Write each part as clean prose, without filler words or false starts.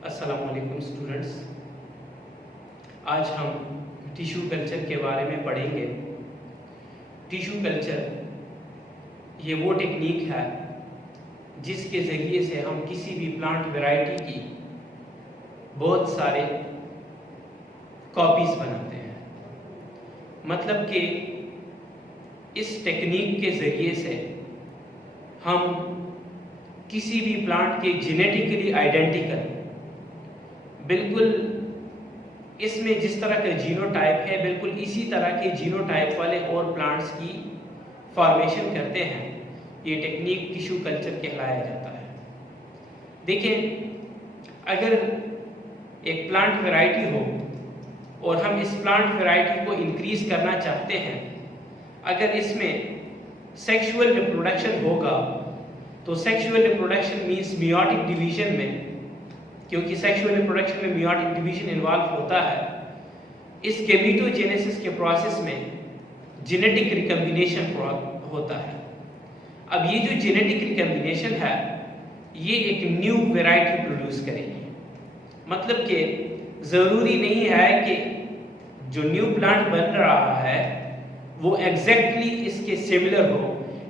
अस्सलाम वालेकुम स्टूडेंट्स। आज हम टिश्यू कल्चर के बारे में पढ़ेंगे। टिश्यू कल्चर ये वो टेक्निक है जिसके ज़रिए से हम किसी भी प्लांट वैरायटी की बहुत सारे कॉपीज़ बनाते हैं। मतलब कि इस टेक्निक के ज़रिए से हम किसी भी प्लांट के जेनेटिकली आइडेंटिकल बिल्कुल इसमें जिस तरह का जीनोटाइप है बिल्कुल इसी तरह के जीनोटाइप वाले और प्लांट्स की फॉर्मेशन करते हैं। ये टेक्निक टिश्यू कल्चर कहलाया जाता है। देखें, अगर एक प्लांट वैरायटी हो और हम इस प्लांट वैरायटी को इंक्रीज करना चाहते हैं, अगर इसमें सेक्सुअल रिप्रोडक्शन होगा तो sexual reproduction means meiotic division में, क्योंकि सेक्सुअल रिप्रोडक्शन में मियोटिक डिवीजन इन्वॉल्व होता है, इस गैमेटोजेनेसिस के प्रोसेस में जेनेटिक रिकम्बिनेशन होता है। अब ये जो जेनेटिक रिकम्बिनेशन है ये एक न्यू वैरायटी प्रोड्यूस करेगी। मतलब कि ज़रूरी नहीं है कि जो न्यू प्लांट बन रहा है वो एग्जैक्टली इसके सिमिलर हो,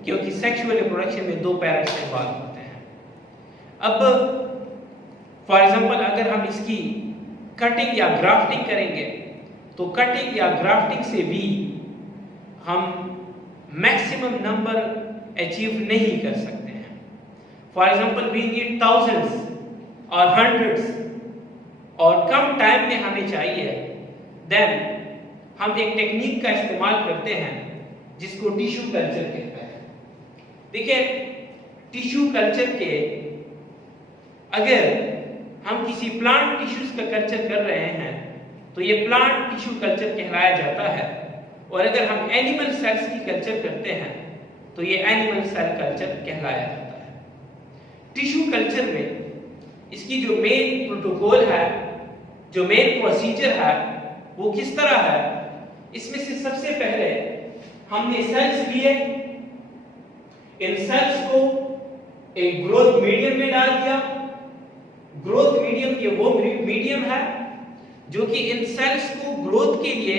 क्योंकि सेक्सुअल रिप्रोडक्शन में दो पेरेंट्स इन्वॉल्व होते हैं। अब फॉर एग्जाम्पल अगर हम इसकी कटिंग या ग्राफ्टिंग करेंगे तो कटिंग या ग्राफ्टिंग से भी हम मैक्सिमम नंबर अचीव नहीं कर सकते हैं। For example we need thousands और हंड्रेड्स और कम टाइम में हमें चाहिए, देन हम एक टेक्निक का इस्तेमाल करते हैं जिसको टिश्यू कल्चर कहते हैं। देखिए, टिश्यू कल्चर के अगर हम किसी प्लांट टिश्यूज का कल्चर कर रहे हैं तो ये प्लांट टिश्यू कल्चर कहलाया जाता है, और अगर हम एनिमल सेल्स की कल्चर करते हैं तो ये एनिमल सेल कल्चर कहलाया जाता है। टिश्यू कल्चर में इसकी जो मेन प्रोटोकॉल है, जो मेन प्रोसीजर है वो किस तरह है, इसमें से सबसे पहले हमने सेल्स लिए, इन सेल्स को एक ग्रोथ मीडियम में डाल दिया। ग्रोथ मीडियम ये वो मीडियम है जो कि इन सेल्स को ग्रोथ के लिए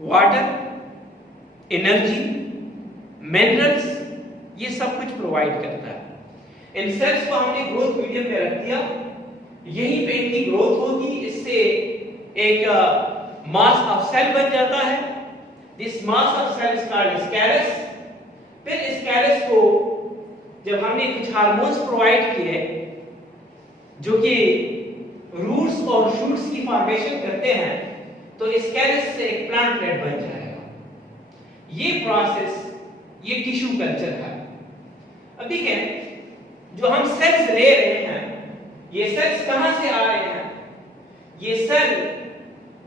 वाटर, एनर्जी, मिनरल्स ये सब कुछ प्रोवाइड करता है। इन सेल्स को हमने ग्रोथ मीडियम में रख दिया, यहीं पे इनकी ग्रोथ होगी, इससे एक मास ऑफ सेल बन जाता है। This mass of cell is called स्कैरस। फिर स्कैरस को जब हमने कुछ हार्मोन्स प्रोवाइड किए जो कि रूट्स और शूट्स की फॉर्मेशन करते हैं, तो स्कैरस से एक प्लांट प्लेट बन जाएगा। ये प्रोसेस ये टिश्यू कल्चर है। अब देखें, जो हम सेल्स ले रहे हैं ये सेल्स कहां से आ रहे हैं? ये सेल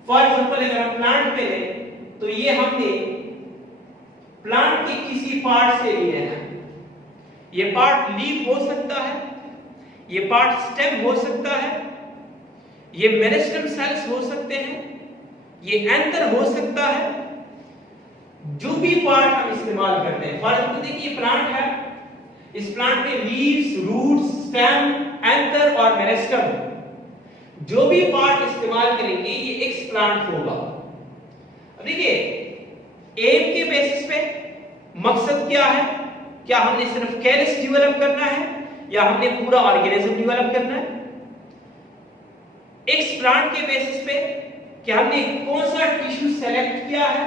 फॉर एग्जांपल अगर हम प्लांट पे लें तो ये हमने प्लांट के किसी पार्ट से लिए हैं। ये पार्ट लीफ हो सकता है, ये पार्ट स्टेम हो सकता है, ये मेरिस्टेम सेल्स हो सकते हैं, ये एंथर हो सकता है। जो भी पार्ट हम इस्तेमाल करते हैं, फॉर एग्जांपल देखिए ये प्लांट है, इस प्लांट में लीव्स, रूट्स, स्टेम, एंथर और मेरिस्टेम, जो भी पार्ट इस्तेमाल करेंगे ये एक प्लांट होगा। देखिए, एम के बेसिस पे मकसद क्या है? क्या हमने सिर्फ कैरिस डेवलप करना है या हमने पूरा ऑर्गेनिज्म डेवलप करना है? एक प्लांट के बेसिस पे क्या हमने कौन सा टिश्यू सेलेक्ट किया है?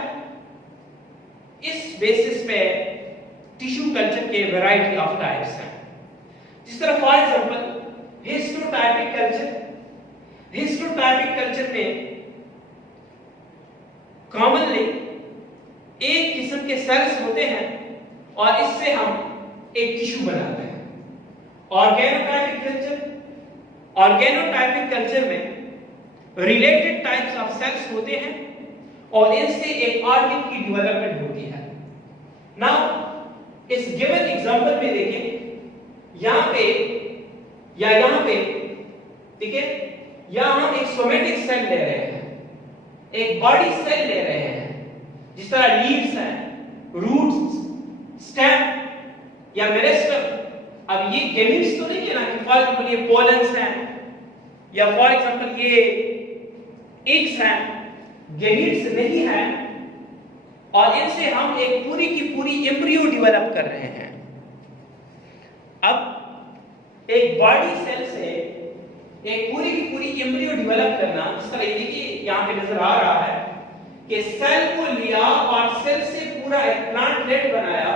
इस बेसिस पे टिश्यू कल्चर के वैरायटी ऑफ टाइप्स हैं। जिस तरह फॉर एग्जांपल हिस्टोटाइपिक कल्चर, हिस्टोटाइपिक कल्चर में कॉमनली एक किस्म के सेल्स होते हैं और इससे हम एक टिश्यू बनाते हैं। ऑर्गेनोटाइपिक कल्चर, ऑर्गेनोटाइपिक कल्चर में रिलेटेड टाइप्स ऑफ सेल्स होते हैं और इनसे एक ऑर्गन की डेवलपमेंट होती है। नाउ इस गिवन एग्जांपल में देखें, यहां पे या यहां पे, ठीक है, यहां हम एक सोमेटिक सेल ले रहे हैं, एक बॉडी सेल ले रहे हैं। जिस तरह लीव्स हैं, रूट्स, स्टेम या मेरिस्टेम, अब ये गेमिट्स तो नहीं है ना कि फॉर एग्जाम्पल ये पोलन्स हैं या फॉर एग्जाम्पल ये एग्स हैं, गेमिट्स नहीं है, और इनसे हम एक पूरी की पूरी एम्ब्रियो डेवलप कर रहे हैं। अब एक बॉडी सेल से एक पूरी की पूरी एम्ब्रियो डेवलप करना, इस तरह देखिए यहां पे नजर आ रहा है कि सेल को लिया और सेल से पूरा एक प्लांटलेट बनाया,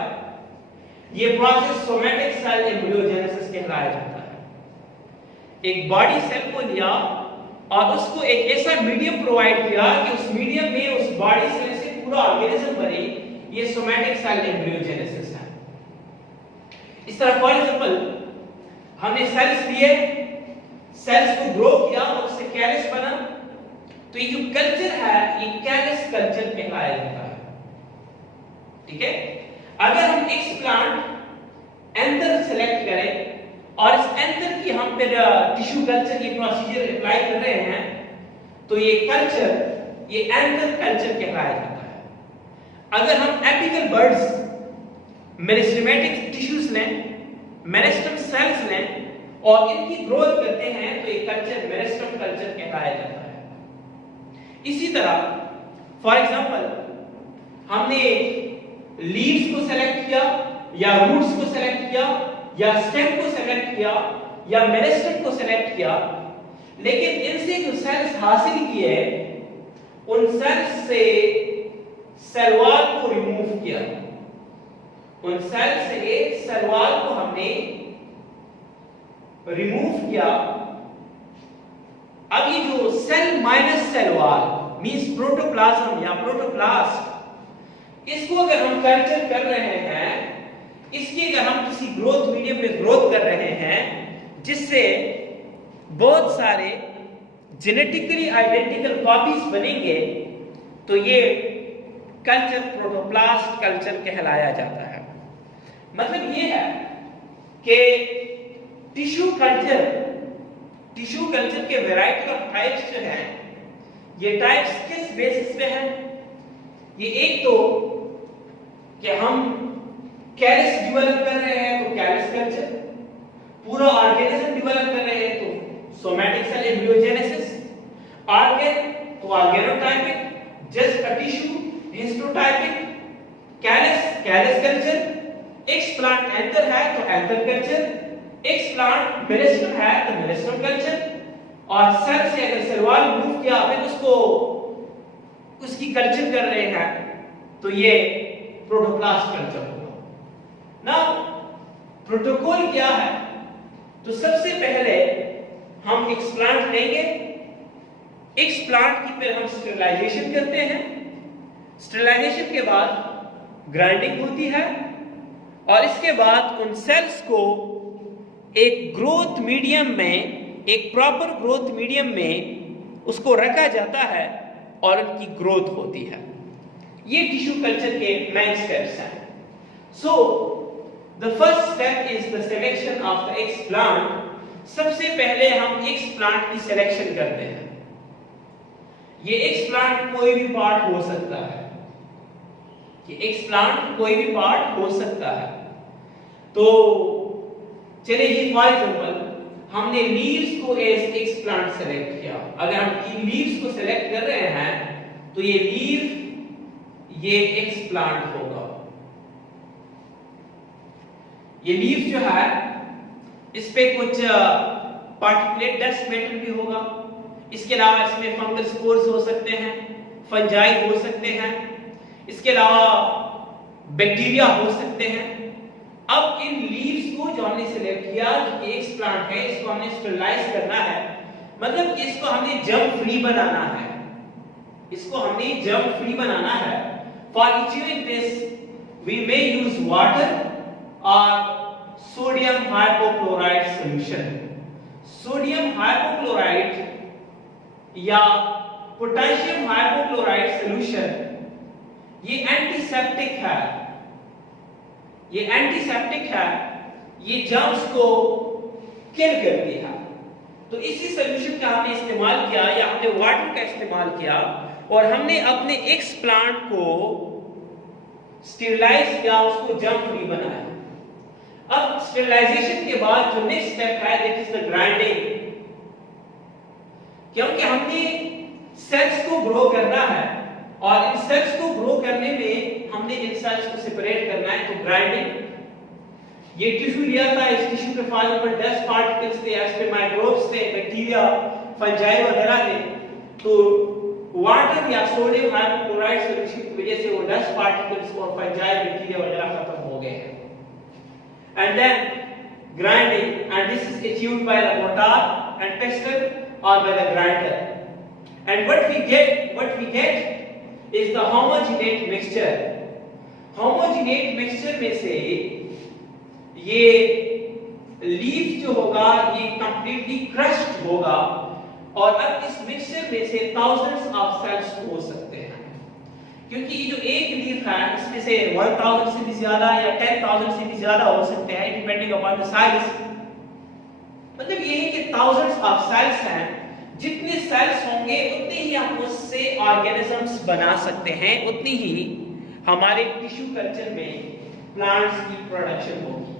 ये प्रोसेस सोमैटिक सेल एम्ब्रियोजेनेसिस कहलाया जाता है। एक बॉडी सेल को लिया और उसको एक ऐसा मीडियम प्रोवाइड किया कि उस मीडियम में उस बॉडी सेल से पूरा ऑर्गेनिज्म बने, ये सोमैटिक सेल एम्ब्रियोजेनेसिस है। इस तरह फॉर एग्जांपल हमने सेल्स लिए, सेल्स को ग्रो किया और उससे कैलस बना, तो ये जो कल्चर है ये कैलस कल्चर कहलाया जाता है। ठीक है, अगर हम एक्सप्लांट एंथर सेलेक्ट करें और इस एंथर की हम फिर टिश्यू कल्चर ये प्रोसीजर अप्लाई कर रहे हैं, तो ये कल्चर ये एंथर कल्चर कहलाया जाता है। अगर हम एपिकल बर्ड्स मेरिस्टेमेटिक टिश्यूज लें, मेरिस्टेम सेल्स लें और इनकी ग्रोथ करते हैं, तो ये कल्चर मेरिस्टेम कल्चर कहलाया जाता है। इसी तरह फॉर एग्जांपल हमने लीव्स को सेलेक्ट किया या रूट्स को सेलेक्ट किया या स्टेम को सेलेक्ट किया या मेरिस्टेम को सेलेक्ट किया, लेकिन इनसे जो सेल्स हासिल किए उन सेल्स से सेल वॉल को रिमूव किया, उन सेल से सेल वॉल को हमने रिमूव किया। अब ये जो cell minus cell wall means protoplasm या प्रोटोप्लास्ट, इसको अगर हम कल्चर कर रहे हैं, इसकी अगर हम किसी ग्रोथ मीडियम में ग्रोथ कर रहे हैं जिससे बहुत सारे जेनेटिकली आइडेंटिकल कॉपीज बनेंगे, तो ये कल्चर प्रोटोप्लास्ट कल्चर कहलाया जाता है। मतलब ये है कि टिश्यू कल्चर के वैरायटी ऑफ टाइप्स जो हैं, ये टाइप्स किस बेसिस पे हैं? ये एक तो कि हम कैलस डेवलप कर रहे हैं तो कैलस कल्चर, पूरा ऑर्गेनिज्म डेवलप कर रहे हैं तो सोमैटिक सेल एम्ब्रियोजेनेसिस, ऑर्गेन तो organotypic, just a tissue histotypic, callus culture, explant anther है तो एंथर कल्चर, एक्सप्लांट मेरिस्टेम है तो मेरिस्टेम कल्चर, और सेल से अगर सेल वॉल रिमूव किया फिर उसको उसकी कल्चर कर रहे हैं तो ये प्रोटोप्लास्ट कल्चर होगा। नाउ प्रोटोकॉल क्या है? तो सबसे पहले हम एक्सप्लांट लेंगे, एक्सप्लांट की फिर हम स्टेरिलाइजेशन करते हैं, स्टेरिलाइजेशन के बाद ग्राइंडिंग होती है और इसके बाद उन सेल्स को एक ग्रोथ मीडियम में, एक प्रॉपर ग्रोथ मीडियम में उसको रखा जाता है और उनकी ग्रोथ होती है। ये टिश्यू कल्चर के मेन स्टेप्स हैं। So the first step is the selection of the explant. सबसे पहले हम एक्सप्लांट की सिलेक्शन करते हैं। ये एक्सप्लांट कोई भी पार्ट हो सकता है, कि एक्सप्लांट कोई भी पार्ट हो सकता है। तो चलिए जी, फॉर एग्जांपल हमने लीव्स को एज एक्सप्लांट सेलेक्ट किया। अगर हम इन लीव्स को सेलेक्ट कर रहे हैं तो ये लीव ये एक्सप्लांट होगा। ये लीव जो है इस पे कुछ पार्टिकुलेट डस्ट मैटर भी होगा, इसके अलावा इसमें फंगल स्पोर्स हो सकते हैं, फंजाई हो सकते हैं, इसके अलावा बैक्टीरिया हो सकते हैं। अब इन लीव्स को जो हमने सिलेक्ट किया, जो कि एक्सप्लांट है, इसको हमने स्टेरिलाइज करना है, मतलब इसको हमने जर्म फ्री बनाना है, इसको हमने जर्म फ्री बनाना है। For achieving this we may use water और sodium hypochlorite solution. Sodium hypochlorite या पोटेशियम हाइपोक्लोराइड सॉल्यूशन ये एंटीसेप्टिक है, ये एंटीसेप्टिक है, ये जर्म्स को किल करती है। तो इसी सॉल्यूशन का हमने इस्तेमाल किया या हमने वाटर का इस्तेमाल किया और हमने अपने एक्सप्लांट को स्टेरिलाइज किया, उसको जर्म फ्री बनाया। अब स्टेरिलाइजेशन के बाद जो नेक्स्ट स्टेप है दैट इज द ग्राइंडिंग, क्योंकि हमने सेल्स को ग्रो करना है और इन सेल्स को ग्रो करने में हमने इन सेल्स को सेपरेट करना है। तो ग्राइंडिंग, ये टिश्यू लिया था, इस टिश्यू के फाइल पर डस्ट पार्टिकल्स थे, एस्पे माइक्रोब्स थे, बैक्टीरिया, फंजाई वगैरह थे। तो वाटर या सोडियम हाइपोक्लोराइड सॉल्यूशन की वजह से वो डस्ट पार्टिकल्स और फंजाई, बैक्टीरिया वगैरह खत्म हो गए हैं। And then grinding, and this is achieved by the mortar and pestle or by the grinder, and what we get is the homogeneous mixture. homogeneous mixture में से ये लीफ जो होगा ये completely crushed होगा और अब इस मिक्सचर में से thousands of cells हो सकते हैं, क्योंकि ये जो एक लीफ है इसमें से 1000 से भी ज्यादा या 10000 से भी ज्यादा हो सकते हैं डिपेंडिंग अपॉन द साइज। मतलब ये है कि thousands of cells हैं, जितने सेल्स होंगे उतने ही हम उससे ऑर्गेनिजम्स बना सकते हैं, उतनी ही हमारे टिश्यू कल्चर में प्लांट्स की प्रोडक्शन होगी।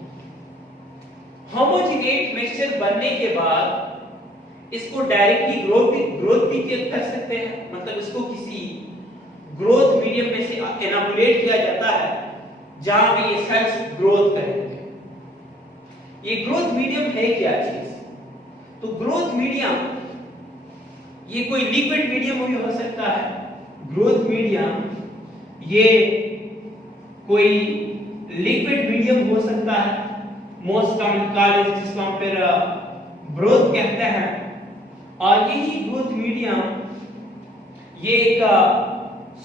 होमोजेनेट मिक्सचर बनने के बाद इसको डायरेक्टली ग्रोथ भी कर सकते हैं, मतलब इसको किसी ग्रोथ मीडियम में से इनोकुलेट किया जाता है जहां पे ये सेल्स ग्रोथ करेंगे। ये ग्रोथ मीडियम है क्या चीज? तो ग्रोथ मीडियम ये कोई लिक्विड मीडियम भी हो सकता है, ग्रोथ मीडियम ये कोई लिक्विड मीडियम हो सकता है, मोस्ट कॉमन कॉलेज जिसको हम फिर ब्रोथ कहते हैं, और यही ग्रोथ मीडियम ये एक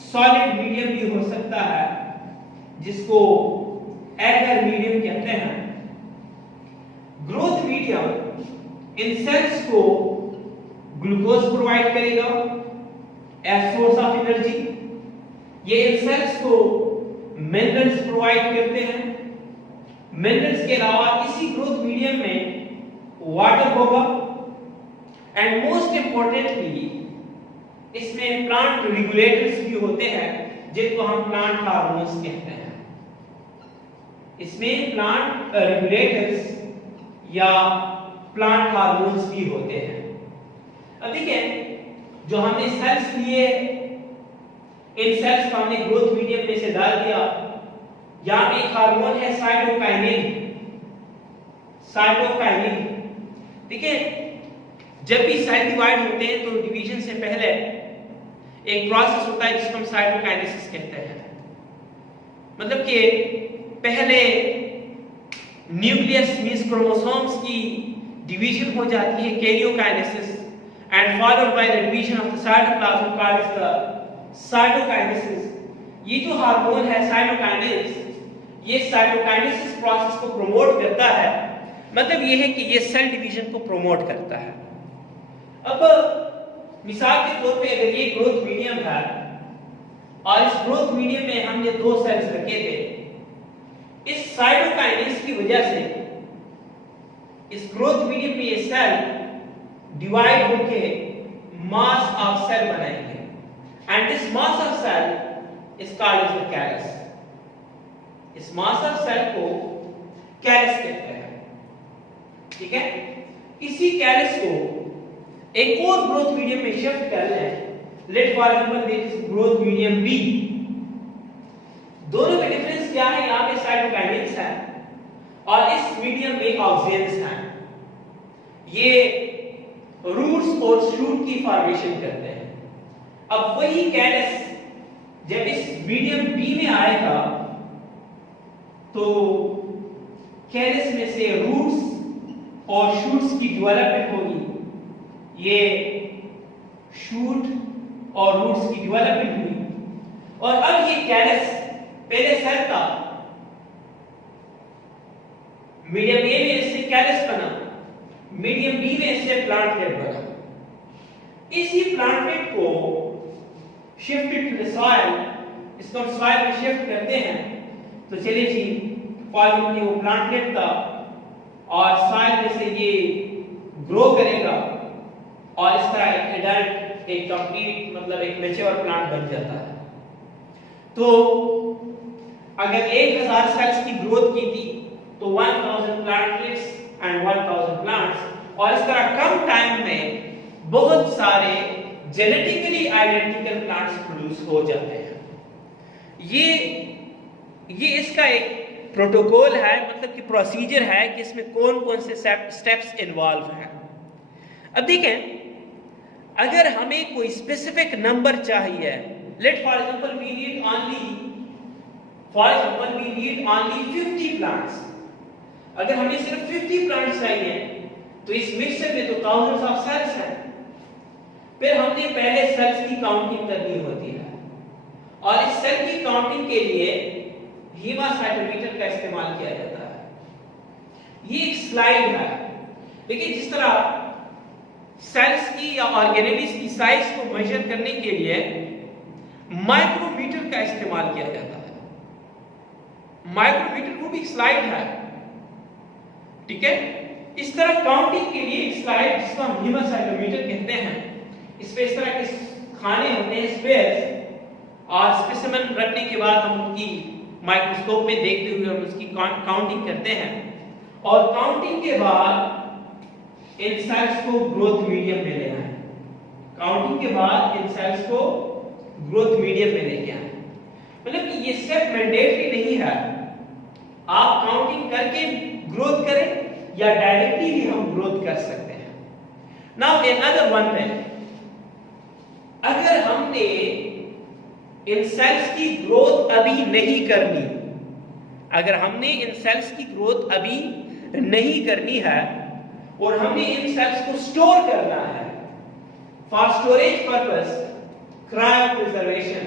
सॉलिड मीडियम भी हो सकता है जिसको एगर मीडियम कहते हैं। ग्रोथ मीडियम इन सेल्स को ग्लूकोज प्रोवाइड करेगा एज सोर्स ऑफ एनर्जी, ये इन सेल्स को मिनरल्स प्रोवाइड करते हैं। मिनरल्स के अलावा इसी ग्रोथ मीडियम में वाटर होगा एंड मोस्ट इंपॉर्टेंटली इसमें प्लांट रेगुलेटर्स भी होते हैं जिनको हम प्लांट हार्मोन्स कहते हैं। इसमें प्लांट रेगुलेटर्स या प्लांट हार्मोन्स भी होते हैं। अब देखिए जो हमने सेल्स लिए, इन सेल्स को हमने ग्रोथ मीडियम में से डाल दिया। यहां पे एक हार्मोन है साइटोकाइनिन। साइटोकाइनिन, ठीक है, जब भी सेल डिवाइड होते हैं तो डिवीजन से पहले एक प्रोसेस होता है जिसको हम साइटोकाइनेसिस कहते हैं। मतलब कि पहले न्यूक्लियस मींस क्रोमोसोम्स की डिवीजन हो जाती है, karyokinesis, and followed by the division of the cytoplasm called the cytokinesis। ये जो हार्मोन है साइटोकाइनेस, ये साइटोकाइनेसिस प्रोसेस को प्रमोट करता है। मतलब ये है कि ये सेल डिवीजन को प्रमोट करता है। अब मिसाल के तौर पे अगर ये ग्रोथ मीडियम है और इस ग्रोथ मीडियम में हमने दो सेल्स रखे थे, इस साइटोकाइनेस की वजह से इस ग्रोथ मीडियम में ये सेल डिवाइड होके मास ऑफ सेल बनाएंगे and this mass of cell is called as the callus. इस मास ऑफ सेल को कैलस कहते हैं, ठीक है। इसी कैलस को एक और ग्रोथ मीडियम में शिफ्ट कर लें, let for example this is growth medium B. दोनों में डिफरेंस क्या है? यहां पे साइटोकाइनेस है और इस मीडियम में ऑक्सीजेंस हैं। ये रूट्स और शूट की फॉर्मेशन करते हैं। अब वही कैलस जब इस मीडियम बी में आएगा तो कैलस में से रूट्स और शूट्स की डेवलपमेंट होगी। ये शूट और रूट्स की डेवलपमेंट हुई और अब ये कैलस पहले सेल था, मीडियम ए में इससे कैलस बना, मीडियम बी में इससे प्लांटलेट बना। इसी प्लांटलेट को शिफ्टेड टू द सॉइल, इसको हम सॉइल में शिफ्ट करते हैं। तो चलिए जी, फॉलोइंग में वो प्लांटलेट था और सॉइल में से ये ग्रो करेगा और इस तरह एक एडल्ट, एक कंप्लीट मतलब एक मैच्योर प्लांट बन जाता है। तो अगर 1000 सेल्स की ग्रोथ की थी तो 1000 प्लांटलेट्स एंड 1000 प्लांट्स, और इस तरह कम टाइम में बहुत सारे जेनेटिकली आइडेंटिकल प्लांट्स प्रोड्यूस हो जाते हैं। ये इसका एक प्रोटोकॉल है, मतलब कि प्रोसीजर है कि इसमें कौन कौन से स्टेप्स इन्वॉल्व हैं। अब देखें, अगर हमें कोई स्पेसिफिक नंबर चाहिए, let for example we need only 50 plants. अगर हमें सिर्फ 50 प्लांट्स चाहिए तो इस मिक्सचर में तो थाउजेंड्स ऑफ सेल्स हैं। फिर हमने पहले सेल्स की काउंटिंग करनी होती है, और इस सेल की काउंटिंग के लिए हीमासाइटोमीटर का इस्तेमाल किया जाता है। ये एक स्लाइड है, देखिए जिस तरह सेल्स की या ऑर्गेनेल्स की साइज को मेजर करने के लिए माइक्रोमीटर का इस्तेमाल किया जाता है। माइक्रोमीटर वो भी एक स्लाइड है, ठीक है। इस तरह काउंटिंग के लिए एक स्लाइड जिसको हम हीमासाइटोमीटर कहते हैं, इस पे इस तरह के खाने होते हैं, स्पेयर्स, और स्पेसिमेन रखने के बाद हम उनकी माइक्रोस्कोप में देखते हुए हम उसकी काउंटिंग करते हैं, और काउंटिंग के बाद इन सेल्स को ग्रोथ मीडियम में ले आए। काउंटिंग के बाद इन सेल्स को ग्रोथ मीडियम में लेके आए। मतलब कि ये स्टेप मैंडेटरी नहीं है, आप काउंटिंग करके ग्रोथ करें या डायरेक्टली भी हम ग्रोथ कर सकते हैं। नाउ अनदर वन थिंग, अगर हमने इन सेल्स की ग्रोथ अभी नहीं करनी, अगर हमने इन सेल्स की ग्रोथ अभी नहीं करनी है और हमने इन सेल्स को स्टोर करना है for storage purpose, cryopreservation.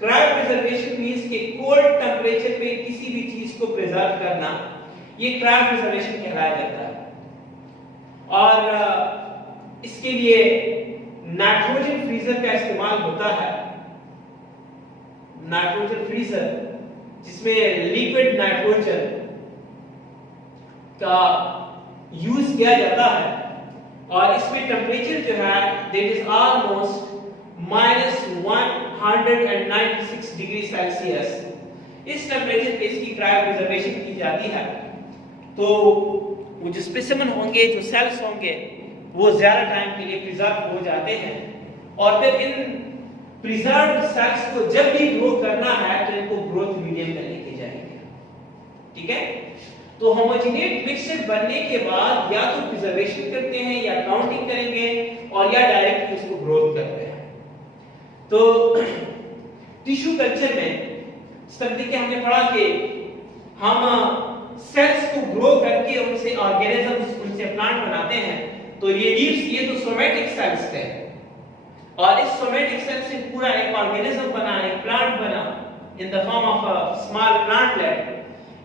Cryopreservation means कि कोल्ड टेंपरेचर में किसी भी चीज को प्रिजर्व करना, ये क्रायोप्रिजर्वेशन कहलाया जाता है। और इसके लिए नाइट्रोजन फ्रीजर का इस्तेमाल होता है। नाइट्रोजन फ्रीजर जिसमें लिक्विड नाइट्रोजन का यूज किया जाता है, और इसमें टेंपरेचर जो है that is almost -196 degree Celsius. इस टेंपरेचर पे इसकी क्रायोप्रिजर्वेशन की जाती है, तो वो जो स्पेसिमेन होंगे, जो सेल्स होंगे, वो ज्यादा टाइम के लिए प्रिजर्व हो जाते हैं, और फिर इन प्रिजर्व्ड सेल्स को जब भी ग्रो करना है तो इनको ग्रोथ मीडियम में लेके जाएंगे, ठीक है। तो होमोजेनियस मिक्सचर बनने के बाद या तो प्रिजर्वेशन करते हैं या काउंटिंग करेंगे, और या डायरेक्टली उसको ग्रोथ करते हैं। तो टिश्यू कल्चर में देखिए हमने पढ़ा कि हम सेल्स को ग्रो करके उनसे ऑर्गेनिजम्स, उनसे प्लांट बनाते हैं। तो ये लीव्स, ये तो सोमेटिक सेल्स थे, और इस सोमेटिक सेल से पूरा एक ऑर्गेनिज्म बना, एक प्लांट बना in the form of a small plantlet.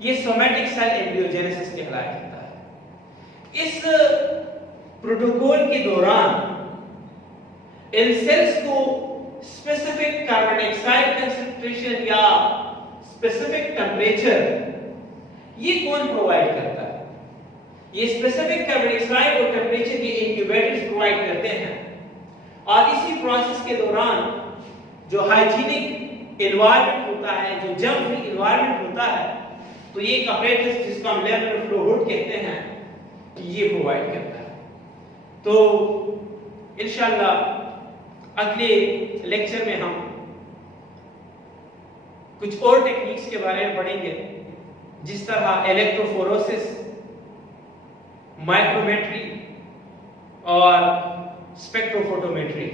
ये सोमेटिक सेल एम्ब्रियोजेनेसिस कहलाया जाता है। इस प्रोटोकॉल के दौरान इन सेल्स को स्पेसिफिक कार्बन डाइऑक्साइड कंसंट्रेशन या स्पेसिफिक टेंपरेचर ये कौन प्रोवाइड करता है? ये स्पेसिफिक कार्बन डाइऑक्साइड और टेंपरेचर ये इंक्यूबेटर्स प्रोवाइड करते हैं। और इसी प्रोसेस के दौरान जो हाइजीनिक एनवायरनमेंट होता है, जो जर्म फ्री एनवायरनमेंट होता है, तो ये एक apparatus जिसको हम लेमिनर फ्लो हुड कहते हैं, ये प्रोवाइड करता है। तो इंशाल्लाह अगले लेक्चर में हम कुछ और टेक्निक्स के बारे में पढ़ेंगे, जिस तरह इलेक्ट्रोफोरोसिस, माइक्रोमेट्री और स्पेक्ट्रोफोटोमेट्री।